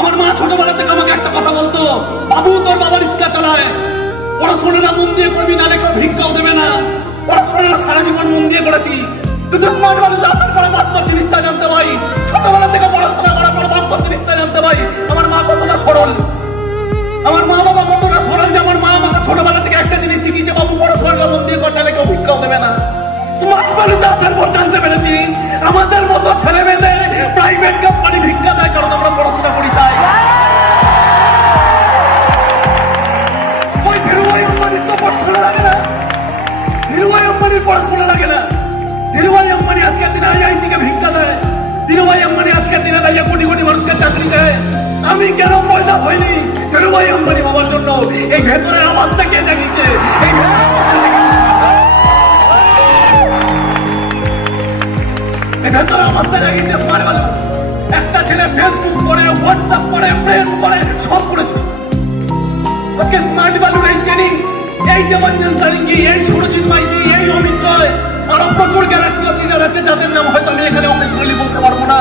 আমার মা ছোটবেলা থেকে আমাকে একটা কথা বলতো, বাবু তোর বাবা রিক্সা চালায়, পড়াশোনাটা মন দিয়ে করবি, নালে কেউ ভিক্ষাও দেবে না। পড়াশোনাটা সারা জীবন মন দিয়ে করেছি। কিন্তু স্মার্ট বালুতে আসার পরে বাস্তব জিনিসটা জানতে পাই, ছোটবেলা থেকে পড়াশোনা করার পরে বাস্তব জিনিসটা জানতে পাই। আমার মা কতটা সরল, আমার মা বাবা কতটা সরল যে আমার মা আমাকে ছোটবেলা থেকে একটা জিনিস শিখিয়েছে, বাবু পড়াশোনাটা মন দিয়ে কর, নালে কেউ ভিক্ষাও দেবে না। স্মার্ট বালুতে আসার পর জানতে পেরেছি আমাদের মতো ছেলে মেয়েদের প্রাইভেট কোম্পানি ভিক্ষা দেয়, কারণ আমরা পড়াশোনা করি তাই। ওই ধীরুভাই আম্বানির তো পড়াশোনা লাগে না, ধীরুভাই আম্বানির পড়াশোনা লাগে না। ধীরুভাই আম্বানি আজকের দিনে আইআইটি কে ভিক্ষা দেয়, ধীরুভাই আম্বানি আজকের দিনে দাঁড়িয়ে কোটি কোটি মানুষকে চাকরি দেয়। আমি কেন পয়দা হইনি ধীরুভাই আম্বানি হওয়ার জন্য? এই ভেতরের আওয়াজটা কে জাগিয়েছে? এই ভেতরে আওয়াজটা জাগিয়েছে স্মার্ট বালু। একটা ছেলে ফেসবুক করে, হোয়াটসঅ্যাপ করে, প্রেম করে, সব করেছে। আজকে স্মার্ট বালুর এই ট্রেনিং, এই দেবাঞ্জন তারিঙ্গি, এই সুরজিৎ মাইতি, এই অমিত রায়, আরো প্রচুর গ্যারান্টি লিডার আছে যাদের নাম হয়তো আমি এখানে অফিসিয়ালি বলতে পারবো না।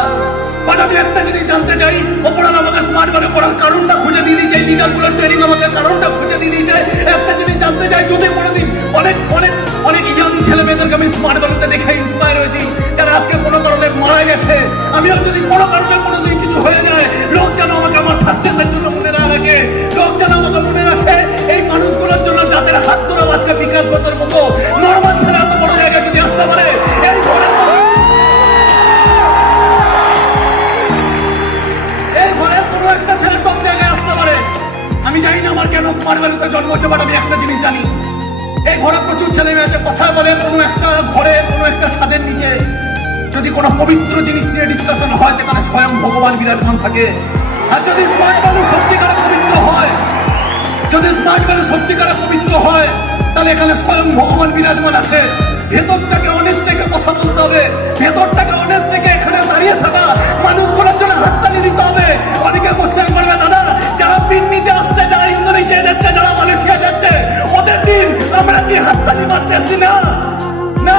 বাট আমি একটা জিনিস জানতে চাই, ওপরাল আমাকে স্মার্ট বালু করার কারণটা খুঁজে দিয়ে দিয়েছে, এই লিডারগুলোর ট্রেনিং আমাকে কারণটা খুঁজে দিয়ে দিয়েছে। একটা জিনিস জানতে চাই, যদি কোনোদিন অনেক অনেক অনেক ইয়াং ছেলে মেয়েদেরকে আমি স্মার্ট বালুতে দেখে ইন্সপায়ার হয়েছি, যারা আজকে কোনো কারণে মারা গেছে। আমিও যদি কোনো কারণে কোনোদিন কিছু হয়ে যায়, লোক যেন আমাকে আমার সাকসেসের জন্য মনে না রাখে, লোক যেন আমাকে মনে রাখে এই মানুষগুলোর জন্য যাদের হাত ধরে আজকে বিকাশ ঘটের মতো নর্মাল ছেলে এত বড় জায়গায় যদি আসতে পারে। এই ঘরের কোনো একটা ছেলে টপ জায়গায় আসতে পারে। আমি জানি না আমার কেন স্মার্ট বালুতে জন্ম হচ্ছে, বাট আমি একটা জিনিস জানি, এই ঘরে প্রচুর ছেলে মেয়ে আছে, কথা বলে কোনো একটা ঘরে, কোনো একটা ছাদের নিচে যদি কোনো পবিত্র জিনিস নিয়ে ডিসকাশন হয়, যেখানে স্বয়ং ভগবান বিরাজমান থাকে। আর যদি স্মার্ট বালু সত্যিকারে পবিত্র হয়, যদি স্মার্ট বালু সত্যিকারে পবিত্র হয়, তাহলে এখানে স্বয়ং ভগবান বিরাজমান আছে। ভেতরটাকে অনেক থেকে কথা বলতে হবে, ভেতরটাকে অনেক থেকে এখানে দাঁড়িয়ে থাকা মানুষগুলোর জন্য হাততালি দিতে হবে। অনেকে কোশ্চেন করবে, দাদা যারা পিকনিকে আসছে, যারা ইন্দোনেশিয়া যাচ্ছে, যারা মালয়েশিয়া যাচ্ছে, ওদের দিন আমরা কি হাততালি মারতে আসছি? না না,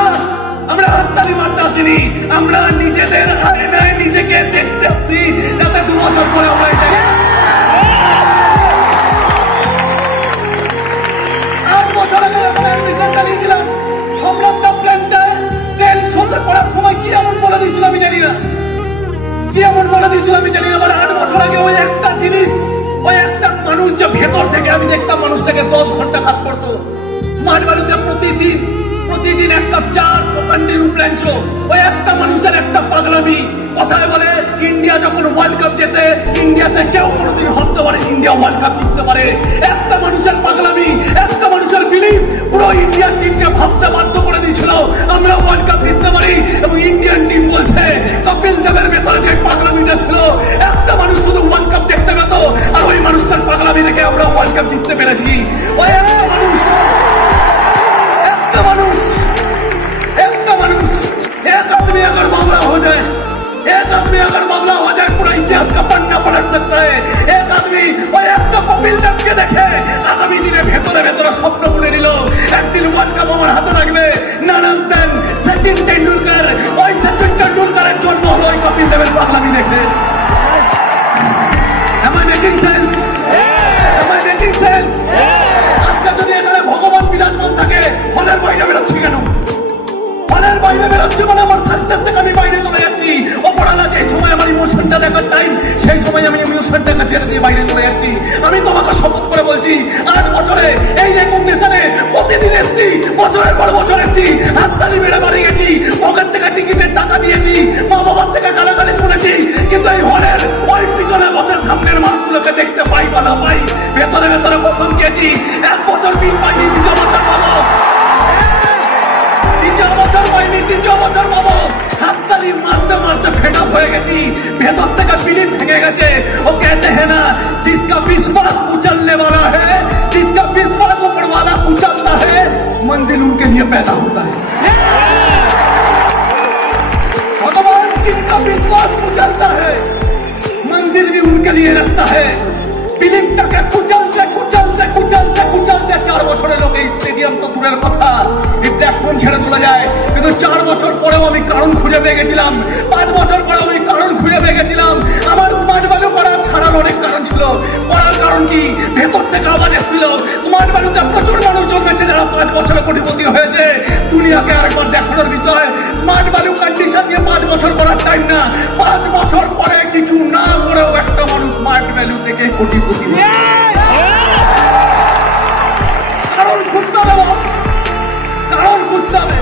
আমরা হাততালি মারতে আসিনি, আমরা নিজেদের আয়নায় নিজেকে দেখতে আসছি, যাতে 2 বছর পরে আমরা এটাকে 8 বছর আগে আমরা মিশনটা নিয়েছিলাম। সম্রাট দা প্লেন শোতে করার সময় কি এমন বলে দিয়েছিল আমি জানি না, কি এমন বলে দিয়েছিল আমি জানি না। 8 বছর আগে ওই একটা জিনিস, ওই একটা মানুষ যে ভেতর থেকে আমি দেখতাম মানুষটাকে 10 ঘন্টা কাজ করতো। স্মার্ট বালুতে প্রতিদিন 1 কাপ চা, কন্টিনিউ প্ল্যান শো। ওই একটা মানুষের একটা পাগলামি। কথায় বলে ইন্ডিয়া যখন ওয়ার্ল্ড কাপ জেতে, ইন্ডিয়াতে কেউ কোনোদিন ভাবতে পারে ইন্ডিয়া ওয়ার্ল্ড কাপ জিততে পারে। একটা মানুষের পাগলামি, একটা মানুষের বিলিভ পুরো ইন্ডিয়ান টিমকে ভাবতে বাধ্য করে দিয়েছিল আমরা ওয়ার্ল্ড কাপ জিততে পারি। এবং ইন্ডিয়ান টিম বলছে কপিল দেবের ভেতরে যে পাগলামিটা ছিল, একটা মানুষ শুধু ওয়ার্ল্ড কাপ দেখতে পেত, আর ওই মানুষটার পাগলামি দেখে আমরা ওয়ার্ল্ড কাপ জিততে পেরেছি। ওই একটা মানুষ, एक आदमी अगर मामला हो जाए, एक आदमी अगर मामला हो जाए, पूरा इतिहास का पन्ना पलट सकता है। एक आदमी ওই একটা কপিল দেবকে দেখে আগামী দিনে ভেতরে ভেতরে স্বপ্ন বুনে নিল, একদিন ওয়ার্ল্ড কাপ আমার হাতে রাখবে। নানান দেন সচিন তেন্ডুলকার, ওই সচিন তেন্ডুলকারের জন্ম হলো ওই কপিল দেবের পাগলামি দেখে। Am I making sense? Am I making sense? আজকে যদি এখানে ভগবান বিরাজমান থাকে, হলের বাইরে বেরোচ্ছি কেন? হলের বাইরে বেরোচ্ছি মানে আমার সাকসেস থেকে আমি বাইরে চলে যাচ্ছি। অপরাধ যে সময় আমার ইমোশনটা দেখার টাইম, সেই সময় আমি ইমোশনটাকে ছেড়ে দিয়ে বাইরে চলে যাচ্ছি। আমি তোমাকে শপথ করে বলছি, 8 বছরে এই রেকগনিশনে প্রতিদিন এসছি, বছরের পর বছর এসছি, হাততালি মেরে বাড়ি গেছি, পকেট থেকে টিকিটের টাকা দিয়েছি, মা বাবার থেকে গালাগালি শুনেছি, কিন্তু এই হলের ওই পিছনে বসে সামনের মানুষগুলোকে দেখতে পাই বা না পাই, ভেতরে ভেতরে কখন গেছি 1 বছর বিল পাইনি, 2 বছর পাবো, 3 বছর পাইনি, 3 বছর পাবো। হাততালি মারতে মারতে ফেড আপ হয়ে গেছি, ভেতর থেকে বিলিপ ভেঙে গেছে। ও कहते हैं ना, जिसका विश्वास कुचलने वाला है, जिसका विश्वास ऊपर वाला कुचलता है, मंजिल उनके लिए पैदा होता है। भगवान जिनका विश्वास कुचलता है, मंजिल भी उनके लिए रखता है। বিলিপটাকে কুচলতে কুচলতে কুচলতে কুচলতে 4 বছরের লোক এই স্টেডিয়াম তো দূরের কথা, এই প্ল্যাটফর্ম ছেড়ে চলে যায়। কিন্তু 4 বছর পরেও আমি কারণ খুঁজে পেয়ে গেছিলাম, 5 বছর পরেও আমি কারণ খুঁজে পেয়ে গেছিলাম। আমার স্মার্ট বালু করা ছাড়ার অনেক কি ভেতর থেকে আওয়াজ এসেছিল স্মার্ট ভ্যালুতে প্রচুর মানুষ জন্মেছে যারা 5 বছরে কোটিপতি হয়েছে। দুনিয়াকে আরেকবার দেখানোর বিষয়, স্মার্ট ভ্যালু কন্ডিশন নিয়ে 5 বছর করার টাইম না, 5 বছর পরে কিছু না করেও একটা মানুষ স্মার্ট ভ্যালু থেকে কোটিপতি। কারণ খুঁজতে হবে, কারণ খুঁজতে হবে।